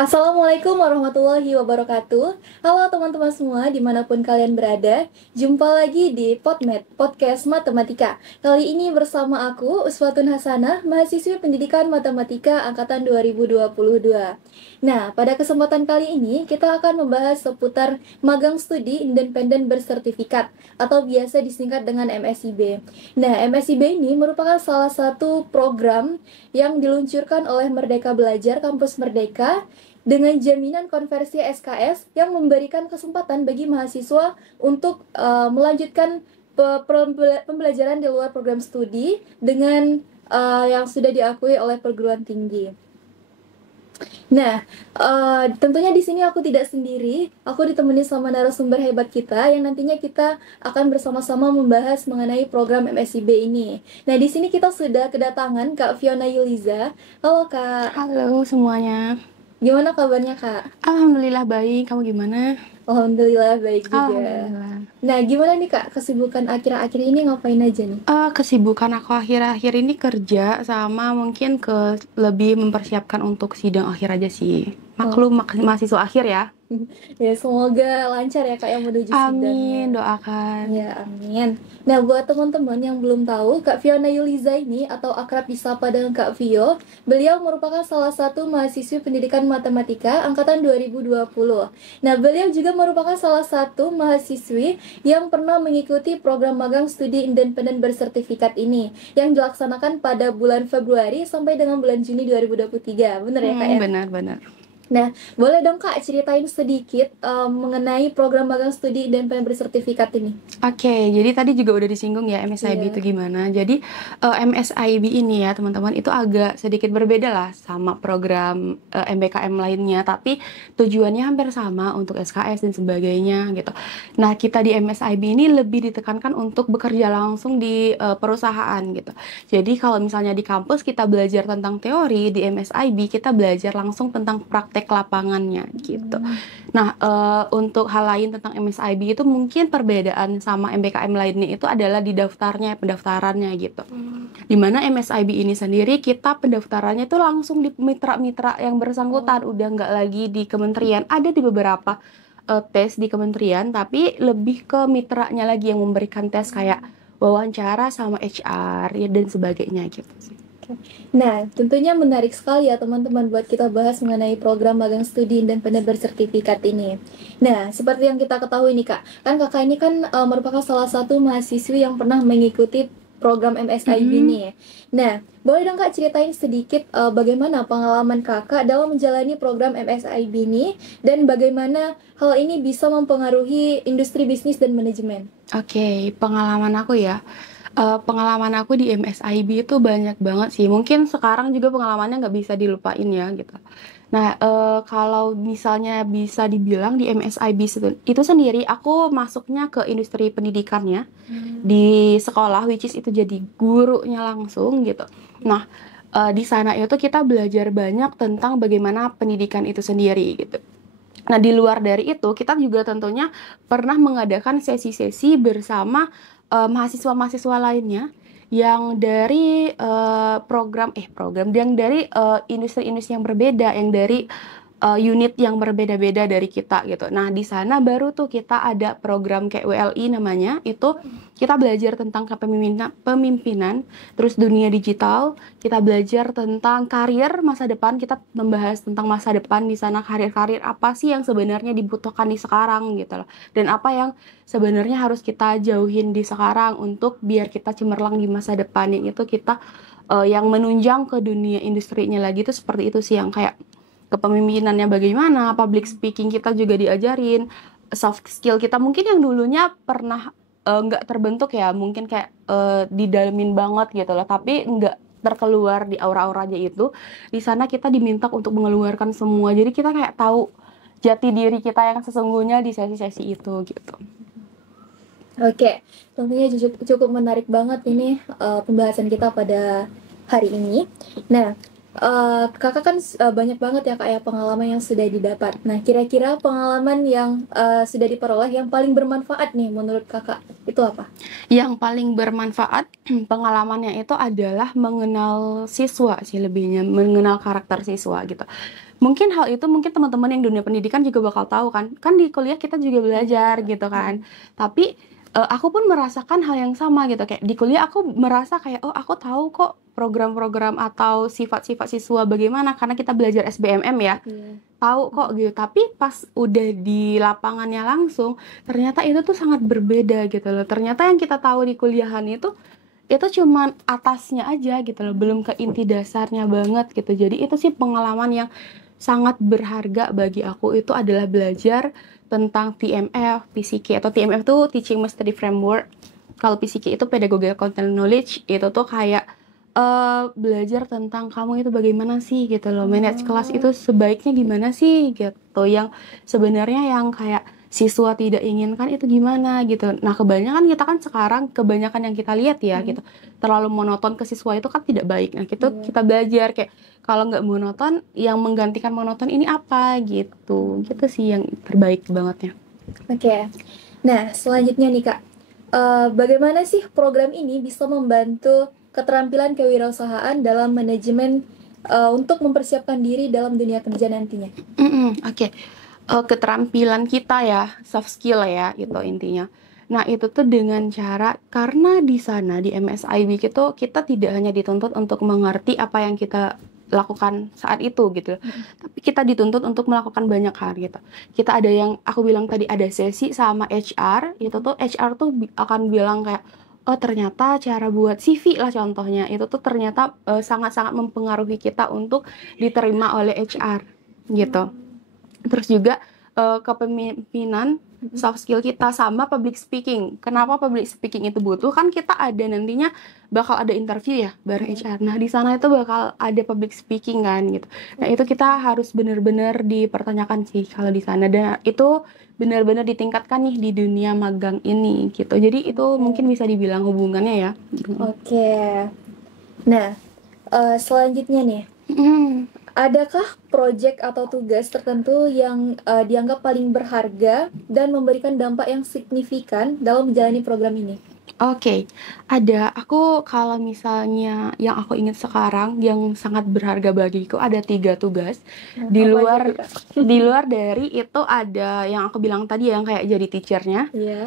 Assalamualaikum warahmatullahi wabarakatuh. Halo teman-teman semua dimanapun kalian berada. Jumpa lagi di PodMed, Podcast Matematika. Kali ini bersama aku, Uswatun Hasanah, mahasiswi pendidikan matematika angkatan 2022. Nah, pada kesempatan kali ini kita akan membahas seputar magang studi independen bersertifikat atau biasa disingkat dengan MSIB. Nah, MSIB ini merupakan salah satu program yang diluncurkan oleh Merdeka Belajar Kampus Merdeka dengan jaminan konversi SKS yang memberikan kesempatan bagi mahasiswa untuk melanjutkan pembelajaran di luar program studi dengan yang sudah diakui oleh perguruan tinggi. Nah, tentunya di sini aku tidak sendiri. Aku ditemani sama narasumber hebat kita yang nantinya kita akan bersama-sama membahas mengenai program MSIB ini. Nah, di sini kita sudah kedatangan Kak Fiona Yuliza. Halo Kak. Halo semuanya. Gimana kabarnya Kak? Alhamdulillah baik. Kamu gimana? Alhamdulillah baik juga. Alhamdulillah. Nah, gimana nih Kak kesibukan akhir-akhir ini ngapain aja nih? Kesibukan aku akhir-akhir ini kerja sama mungkin lebih mempersiapkan untuk sidang akhir aja sih. Oh. Maklum mahasiswa akhir ya. Ya, semoga lancar ya Kak yang menuju Amin, sidangnya. doakan. Ya, amin. Nah, buat teman-teman yang belum tahu, Kak Fiona Yuliza ini atau akrab disapa dengan Kak Vio, beliau merupakan salah satu mahasiswi pendidikan matematika angkatan 2020. Nah, beliau juga merupakan salah satu mahasiswi yang pernah mengikuti program magang studi independen bersertifikat ini yang dilaksanakan pada bulan Februari sampai dengan bulan Juni 2023. Bener ya, Kak ya? Benar-benar. Nah, boleh dong Kak ceritain sedikit mengenai program magang studi dan independen bersertifikat ini? Oke, jadi tadi juga udah disinggung ya MSIB Iya. itu gimana. Jadi MSIB ini ya teman-teman itu agak sedikit berbeda lah sama program MBKM lainnya, tapi tujuannya hampir sama untuk SKS dan sebagainya gitu. Nah, kita di MSIB ini lebih ditekankan untuk bekerja langsung di perusahaan gitu. Jadi kalau misalnya di kampus kita belajar tentang teori, di MSIB kita belajar langsung tentang praktek lapangannya gitu. Nah, untuk hal lain tentang MSIB itu mungkin perbedaan sama MBKM lainnya itu adalah di pendaftarannya gitu. Dimana MSIB ini sendiri kita pendaftarannya itu langsung di mitra-mitra yang bersangkutan, udah nggak lagi di kementerian. Ada di beberapa tes di kementerian, tapi lebih ke mitranya lagi yang memberikan tes kayak wawancara sama HR ya, dan sebagainya gitu sih. Nah, tentunya menarik sekali ya teman-teman buat kita bahas mengenai program magang studi independen bersertifikat ini. Nah, seperti yang kita ketahui nih Kak, kan Kakak ini kan merupakan salah satu mahasiswi yang pernah mengikuti program MSIB nih. Nah, boleh dong Kak ceritain sedikit bagaimana pengalaman Kakak dalam menjalani program MSIB ini dan bagaimana hal ini bisa mempengaruhi industri bisnis dan manajemen? Oke, pengalaman aku ya. Pengalaman aku di MSIB itu banyak banget sih. Mungkin sekarang juga pengalamannya nggak bisa dilupain ya gitu. Nah, kalau misalnya bisa dibilang di MSIB itu sendiri, aku masuknya ke industri pendidikannya di sekolah, which is itu jadi gurunya langsung gitu. Nah, di sana itu kita belajar banyak tentang bagaimana pendidikan itu sendiri gitu. Nah, di luar dari itu, kita juga tentunya pernah mengadakan sesi-sesi bersama mahasiswa-mahasiswa lainnya yang dari program yang dari industri-industri yang berbeda, yang dari unit yang berbeda-beda dari kita gitu. Nah, di sana baru tuh kita ada program kayak WLI namanya, itu kita belajar tentang kepemimpinan, terus dunia digital, kita belajar tentang karir masa depan, kita membahas tentang masa depan di sana, karir-karir apa sih yang sebenarnya dibutuhkan di sekarang gitu loh. Dan apa yang sebenarnya harus kita jauhin di sekarang untuk biar kita cemerlang di masa depan, yang itu kita yang menunjang ke dunia industrinya lagi itu seperti itu sih, yang kayak kepemimpinannya bagaimana, public speaking kita juga diajarin, soft skill kita mungkin yang dulunya pernah nggak terbentuk ya, mungkin kayak didalemin banget gitu loh, tapi nggak terkeluar di aura-auranya itu. Di sana kita diminta untuk mengeluarkan semua, jadi kita kayak tahu jati diri kita yang sesungguhnya di sesi-sesi itu gitu. Oke, tentunya cukup menarik banget ini pembahasan kita pada hari ini. Nah, kakak kan banyak banget ya kak ya pengalaman yang sudah didapat. Nah, kira-kira pengalaman yang sudah diperoleh yang paling bermanfaat nih menurut kakak itu apa? Yang paling bermanfaat pengalamannya itu adalah mengenal siswa sih, lebihnya mengenal karakter siswa gitu. mungkin hal itu mungkin teman-teman yang dunia pendidikan juga bakal tahu kan di kuliah kita juga belajar gitu kan. Tapi aku pun merasakan hal yang sama gitu, kayak di kuliah aku merasa kayak oh aku tahu kok program-program atau sifat-sifat siswa bagaimana karena kita belajar SBMM ya. Tahu kok gitu, tapi pas udah di lapangannya langsung ternyata itu tuh sangat berbeda gitu loh. Ternyata yang kita tahu di kuliahan itu cuman atasnya aja gitu loh, belum ke inti dasarnya banget gitu. Jadi itu sih pengalaman yang sangat berharga bagi aku, itu adalah belajar tentang TMF, PCK, atau TMF itu Teaching Mastery Framework. Kalau PCK itu Pedagogical Content Knowledge, itu tuh kayak belajar tentang kamu itu bagaimana sih gitu loh, manage kelas itu sebaiknya gimana sih gitu, yang sebenarnya yang kayak siswa tidak inginkan itu gimana gitu. Nah kebanyakan kita kan sekarang, kebanyakan yang kita lihat ya gitu, terlalu monoton ke siswa itu kan tidak baik. Nah kita belajar kayak kalau nggak monoton, yang menggantikan monoton ini apa gitu sih yang terbaik bangetnya. Oke. Nah selanjutnya nih Kak, bagaimana sih program ini bisa membantu keterampilan kewirausahaan dalam manajemen untuk mempersiapkan diri dalam dunia kerja nantinya? Oke. Keterampilan kita ya, soft skill ya, itu intinya. Nah itu tuh dengan cara, karena di sana di MSIB itu kita tidak hanya dituntut untuk mengerti apa yang kita lakukan saat itu gitu, tapi kita dituntut untuk melakukan banyak hal gitu. Kita ada yang aku bilang tadi, ada sesi sama HR, itu tuh HR tuh akan bilang kayak oh ternyata cara buat CV lah contohnya, itu tuh ternyata sangat-sangat mempengaruhi kita untuk diterima oleh HR gitu. Terus juga kepemimpinan, soft skill kita, sama public speaking. Kenapa public speaking itu butuh? Kan kita ada nantinya bakal ada interview ya bareng HR. Nah di sana itu bakal ada public speaking kan gitu. Nah itu kita harus benar-benar dipertanyakan sih kalau di sana, dan itu benar-benar ditingkatkan nih di dunia magang ini gitu. Jadi itu mungkin bisa dibilang hubungannya ya. Oke. Nah selanjutnya nih, adakah proyek atau tugas tertentu yang dianggap paling berharga dan memberikan dampak yang signifikan dalam menjalani program ini? Oke, ada. Aku kalau misalnya yang aku ingat sekarang yang sangat berharga bagiku ada 3 tugas. Di luar dari itu ada yang aku bilang tadi yang kayak jadi teachernya.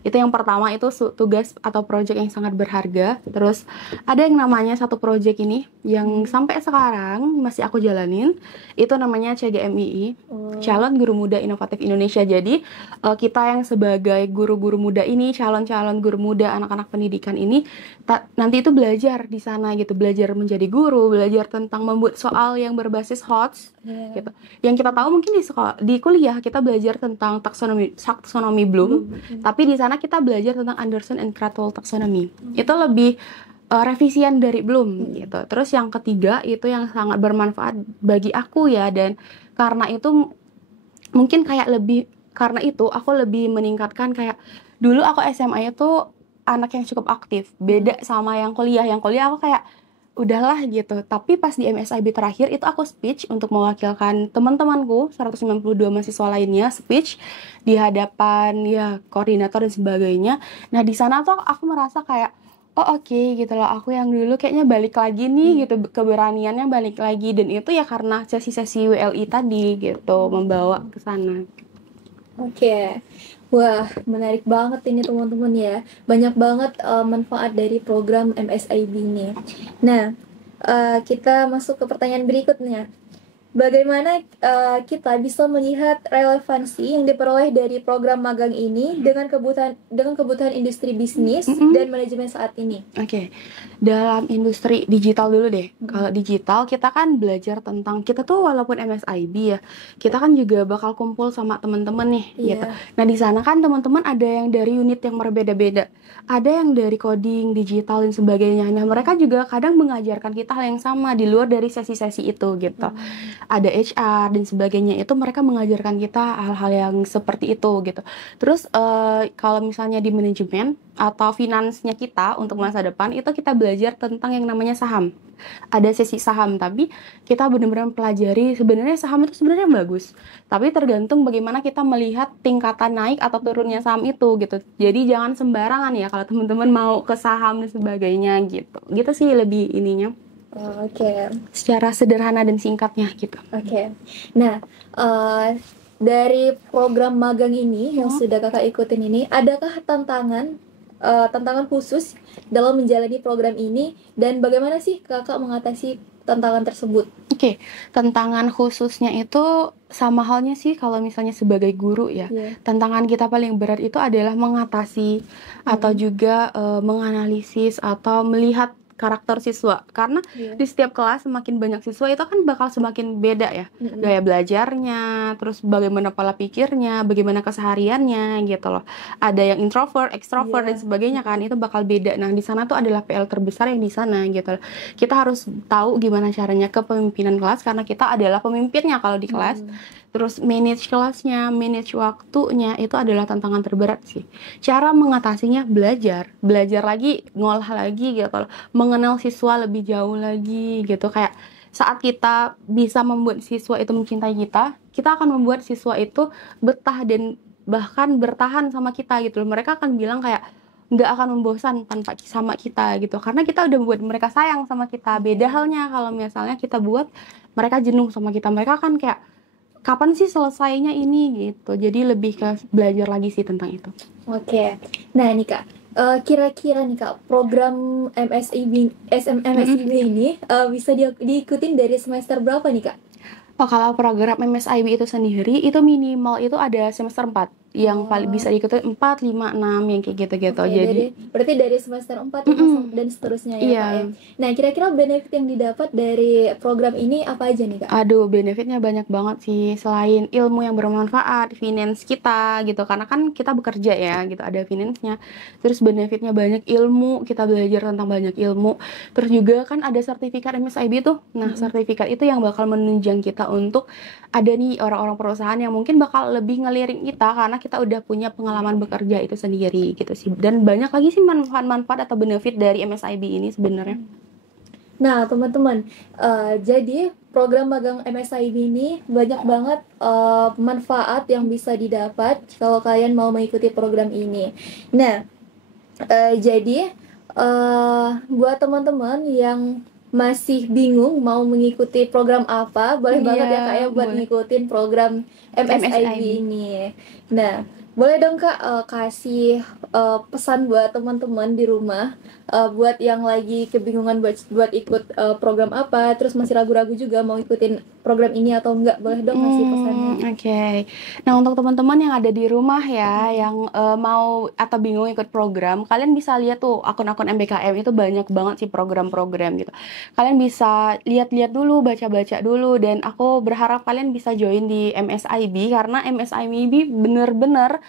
Itu yang pertama, itu tugas atau project yang sangat berharga. Terus ada yang namanya satu project ini yang sampai sekarang masih aku jalanin. Itu namanya CGMII, Calon Guru Muda Inovatif Indonesia. Jadi kita yang sebagai guru-guru muda ini, calon-calon guru muda, anak-anak pendidikan ini nanti itu belajar di sana gitu, belajar menjadi guru, belajar tentang membuat soal yang berbasis HOTS gitu. Yang kita tahu mungkin di kuliah kita belajar tentang taksonomi Bloom, tapi di sana kita belajar tentang Anderson and Krathwohl taxonomy. Itu lebih revisian dari Bloom gitu. Terus yang ketiga itu yang sangat bermanfaat bagi aku ya, dan karena itu mungkin kayak karena itu aku lebih meningkatkan, kayak dulu aku SMA itu anak yang cukup aktif, beda sama yang kuliah. Yang kuliah aku kayak udahlah gitu. Tapi pas di MSIB terakhir itu aku speech untuk mewakilkan teman-temanku 192 mahasiswa lainnya, speech di hadapan ya koordinator dan sebagainya. Nah di sana tuh aku merasa kayak oh oke, gitu loh, aku yang dulu kayaknya balik lagi nih gitu, keberaniannya balik lagi, dan itu ya karena sesi-sesi WLI tadi gitu membawa ke sana. Oke. Wah, menarik banget ini teman-teman ya. Banyak banget manfaat dari program MSIB ini. Nah, kita masuk ke pertanyaan berikutnya. Bagaimana kita bisa melihat relevansi yang diperoleh dari program magang ini dengan kebutuhan industri bisnis dan manajemen saat ini? Oke. Dalam industri digital dulu deh. Kalau digital kita kan belajar tentang, kita tuh walaupun MSIB ya, kita kan juga bakal kumpul sama teman-teman nih gitu. Nah, di sana kan teman-teman ada yang dari unit yang berbeda-beda. Ada yang dari coding, digital dan sebagainya. Nah, mereka juga kadang mengajarkan kita hal yang sama di luar dari sesi-sesi itu gitu. Ada HR dan sebagainya, itu mereka mengajarkan kita hal-hal yang seperti itu gitu. Terus kalau misalnya di manajemen atau finansnya kita untuk masa depan, itu kita belajar tentang yang namanya saham. Ada sesi saham, tapi kita benar-benar pelajari sebenarnya saham itu sebenarnya bagus, tapi tergantung bagaimana kita melihat tingkatan naik atau turunnya saham itu gitu. Jadi jangan sembarangan ya kalau teman-teman mau ke saham dan sebagainya gitu. Gitu sih lebih ininya. Oke. secara sederhana dan singkatnya gitu. Oke. Nah, dari program magang ini yang sudah kakak ikutin ini, adakah tantangan khusus dalam menjalani program ini, dan bagaimana sih kakak mengatasi tantangan tersebut? Oke, tantangan khususnya itu sama halnya sih kalau misalnya sebagai guru ya. Iya. Tantangan kita paling berat itu adalah mengatasi atau juga menganalisis atau melihat karakter siswa. Karena Iya. di setiap kelas semakin banyak siswa itu kan bakal semakin beda ya. Gaya belajarnya, terus bagaimana pola pikirnya, bagaimana kesehariannya gitu loh. Ada yang introvert, extrovert dan Iya. sebagainya kan, itu bakal beda. Nah, di sana tuh adalah PL terbesar yang di sana gitu loh. Kita harus tahu gimana caranya kepemimpinan kelas karena kita adalah pemimpinnya kalau di kelas. Terus manage kelasnya, manage waktunya itu adalah tantangan terberat sih. Cara mengatasinya belajar lagi, ngolah lagi gitu loh. Mengenal siswa lebih jauh lagi gitu. Kayak saat kita bisa membuat siswa itu mencintai kita akan membuat siswa itu betah dan bahkan bertahan sama kita gitu loh. Mereka akan bilang kayak nggak akan membosan tanpa sama kita gitu, karena kita udah buat mereka sayang sama kita. Beda halnya kalau misalnya kita buat mereka jenuh sama kita, mereka kan kayak kapan sih selesainya ini gitu. Jadi lebih ke belajar lagi sih tentang itu. Oke. Nah nih Kak, kira-kira nih Kak, program MSIB ini bisa diikutin dari semester berapa nih Kak? Oh, kalau program MSIB itu sendiri itu minimal itu ada semester 4 yang paling bisa diikuti 4, 5, 6 yang kayak gitu-gitu. Oke, Jadi berarti dari semester 4, 5, dan seterusnya ya iya. Kak ya. Nah, kira-kira benefit yang didapat dari program ini apa aja nih Kak? Aduh, benefitnya banyak banget sih. Selain ilmu yang bermanfaat, finance kita gitu. Karena kan kita bekerja ya gitu, ada finance-nya. Terus benefitnya banyak, ilmu, kita belajar tentang banyak ilmu. Terus juga kan ada sertifikat MSIB tuh. Nah, sertifikat itu yang bakal menunjang kita untuk ada nih orang-orang perusahaan yang mungkin bakal lebih ngelirik kita karena kita udah punya pengalaman bekerja itu sendiri gitu sih. Dan banyak lagi sih manfaat-manfaat atau benefit dari MSIB ini sebenarnya. Nah, teman-teman, jadi program magang MSIB ini banyak banget manfaat yang bisa didapat kalau kalian mau mengikuti program ini. Nah, jadi buat teman-teman yang masih bingung mau mengikuti program apa, boleh banget ya Kak ya buat ngikutin program MSIB ini. Nah, boleh dong Kak kasih pesan buat teman-teman di rumah, buat yang lagi kebingungan buat ikut program apa, terus masih ragu-ragu juga mau ikutin program ini atau enggak, boleh dong kasih pesannya. Oke. Nah, untuk teman-teman yang ada di rumah ya, yang mau atau bingung ikut program, kalian bisa lihat tuh akun-akun MBKM itu banyak banget sih program-program gitu. Kalian bisa lihat-lihat dulu, baca-baca dulu, dan aku berharap kalian bisa join di MSIB karena MSIB bener-bener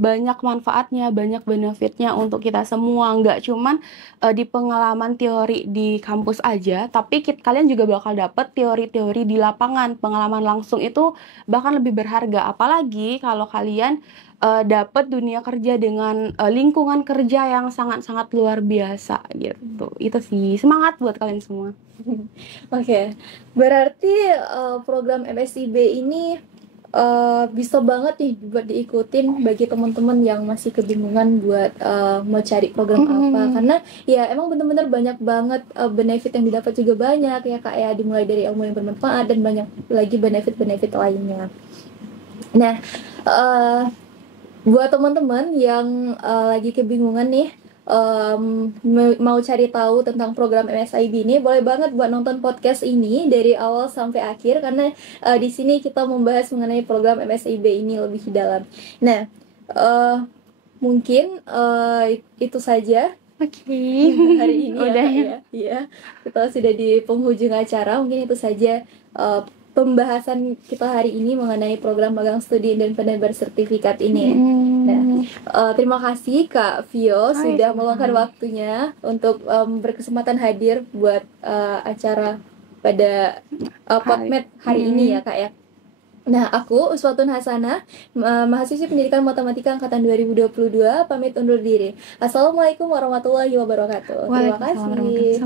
banyak manfaatnya, banyak benefitnya untuk kita semua. Nggak cuman di pengalaman teori di kampus aja, tapi kalian juga bakal dapet teori-teori di lapangan. Pengalaman langsung itu bahkan lebih berharga. Apalagi kalau kalian dapat dunia kerja dengan lingkungan kerja yang sangat-sangat luar biasa gitu. Itu sih, semangat buat kalian semua. Oke, berarti program MSIB ini bisa banget nih buat diikutin bagi teman-teman yang masih kebingungan buat mau cari program apa, karena ya emang bener-bener banyak banget benefit yang didapat juga banyak ya Kak ya, dimulai dari ilmu yang bermanfaat dan banyak lagi benefit-benefit lainnya. Nah, buat teman-teman yang lagi kebingungan nih, mau cari tahu tentang program MSIB ini, boleh banget buat nonton podcast ini dari awal sampai akhir karena di sini kita membahas mengenai program MSIB ini lebih dalam. Nah, mungkin itu saja. Hari ini udah ya. Kita sudah di penghujung acara. Mungkin itu saja pembahasan kita hari ini mengenai program magang studi independen bersertifikat ini. Nah, terima kasih Kak Vio sudah meluangkan waktunya untuk berkesempatan hadir buat acara pada PodMed hari ini ya Kak ya. Nah, aku Uswatun Hasanah, mahasiswi pendidikan matematika angkatan 2022, pamit undur diri. Assalamualaikum warahmatullahi wabarakatuh. Terima kasih.